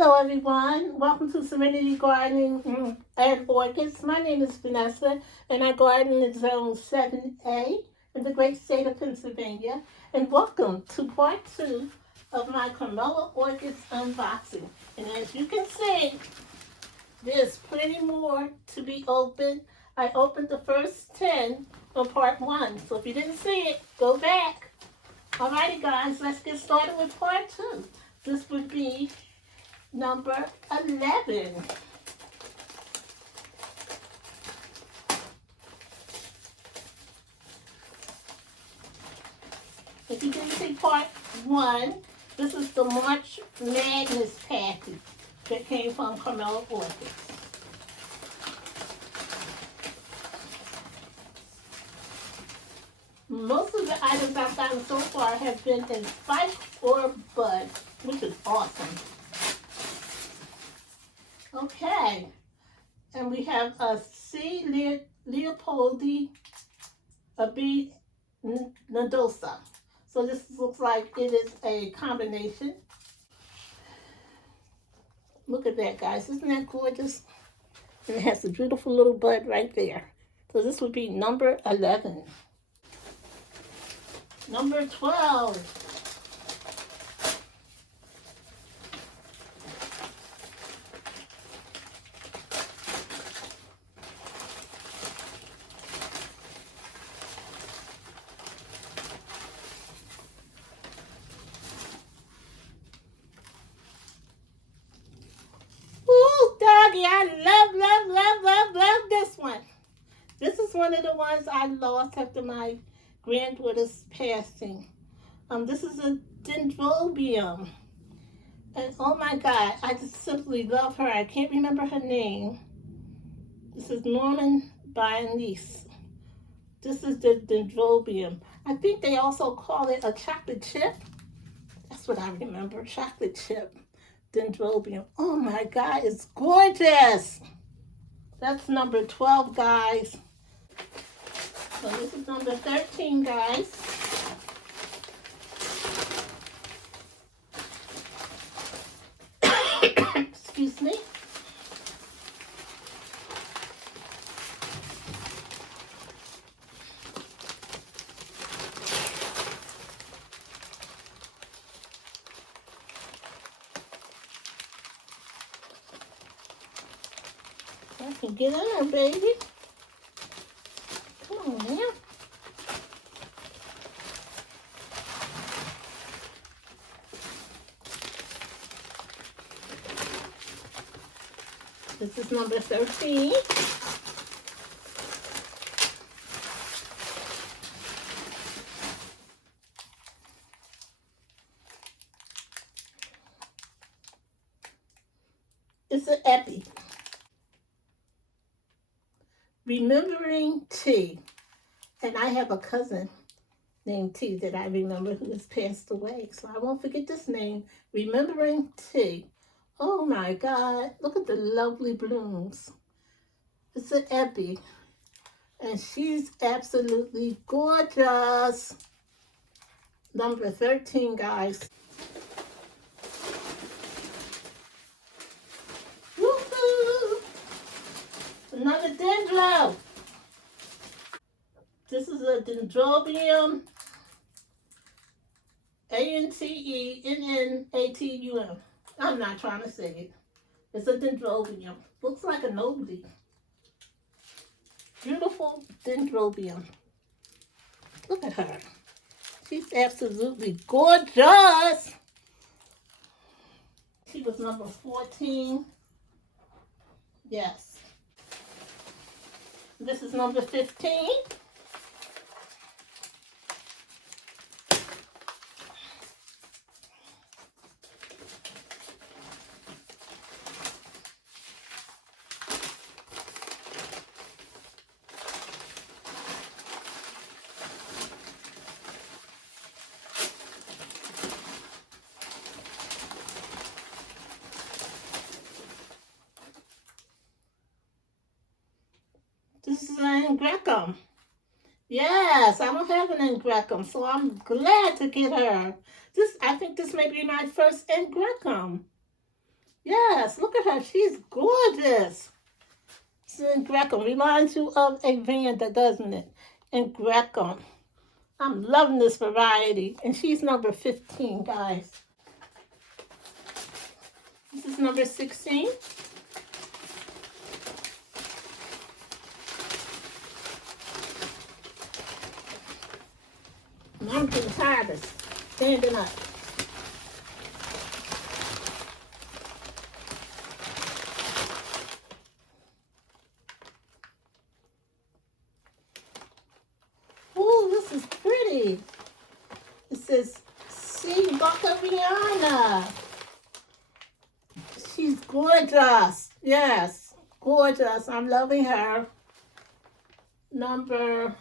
Hello everyone, welcome to Serenity Gardening and Orchids. My name is Vanessa and I garden in Zone 7A in the great state of Pennsylvania. And welcome to part 2 of my Carmela Orchids unboxing. And as you can see, there's plenty more to be opened. I opened the first 10 on part 1, so if you didn't see it, go back. Alrighty guys, let's get started with part 2. This would be number 11. If you didn't see part 1, this is the March Madness package that came from Carmela Orchids. Most of the items I've gotten so far have been in spike or bud, which is awesome. Okay, and we have a C. Leopoldi, a B. Nodosa. So this looks like it is a combination. Look at that, guys. Isn't that gorgeous? And it has a beautiful little bud right there. So this would be number 11. Number 12. Ooh, doggy, I love this one. This is one of the ones I lost after my granddaughter's passing. This is a dendrobium. And oh my God, I just simply love her. I can't remember her name. This is Norman Bionese. This is the dendrobium. I think they also call it a chocolate chip. That's what I remember, chocolate chip. Dendrobium. Oh my God, it's gorgeous. That's number 12, guys. So this is number 13, guys. Excuse me. I can get in there, baby. Come on now. This is number 13. It's an epi. Remembering T. And I have a cousin named T that I remember who has passed away. So I won't forget this name. Remembering T. Oh my God. Look at the lovely blooms. It's an epi. And she's absolutely gorgeous. Number 13, guys. Woohoo! Another dendro. This is a dendrobium. Antennatum. I'm not trying to say it. It's a dendrobium. Looks like a nosy. Beautiful dendrobium. Look at her. She's absolutely gorgeous. She was number 14. Yes. This is number 15. This is an Grekum. Yes, I don't have an Grekum, so I'm glad to get her. I think this may be my first Grekum. Yes, look at her. She's gorgeous. It's in Greckham. Reminds you of a Vanda, doesn't it? In Greckham. I'm loving this variety. And she's number 15, guys. This is number 16. And I'm getting tired of standing up. Ooh, this is pretty. It says, see Bacariana. She's gorgeous. Yes, gorgeous. I'm loving her. Number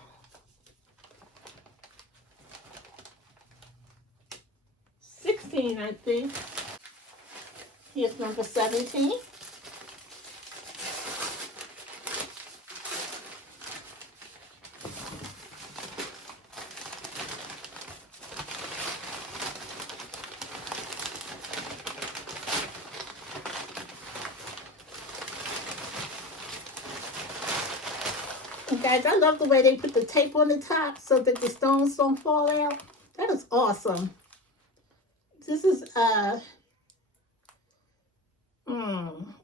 16, I think. Here's number 17. And guys, I love the way they put the tape on the top so that the stones don't fall out. That is awesome. This is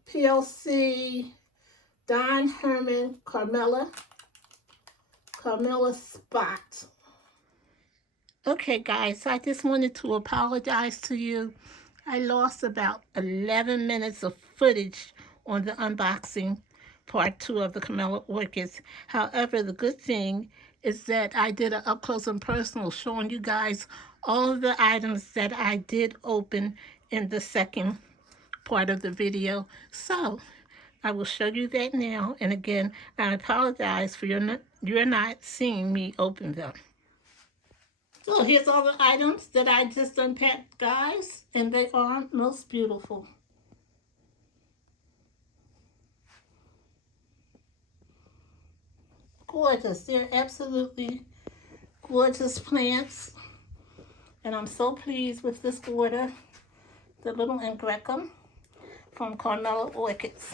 PLC Don Herman Carmela Spot. Okay, guys, I just wanted to apologize to you. I lost about 11 minutes of footage on the unboxing part 2 of the Carmela Orchids. However, the good thing is that I did an up close and personal showing you guys all of the items that I did open in the second part of the video. So I will show you that now. And again, I apologize for you're not seeing me open them. So here's all the items that I just unpacked, guys, and they are most beautiful. Gorgeous. They're absolutely gorgeous plants. And I'm so pleased with this border, the little Greckham from Carmela Orchids.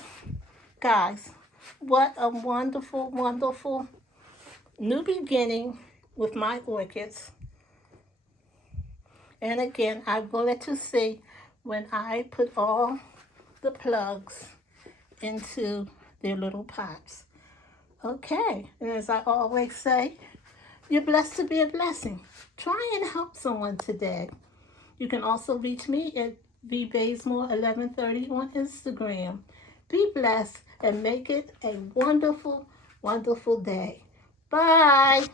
Guys, what a wonderful, wonderful new beginning with my orchids. And again, I will let you see when I put all the plugs into their little pots. Okay, and as I always say, you're blessed to be a blessing. Try and help someone today. You can also reach me at vbazemore1130 on Instagram. Be blessed and make it a wonderful, wonderful day. Bye.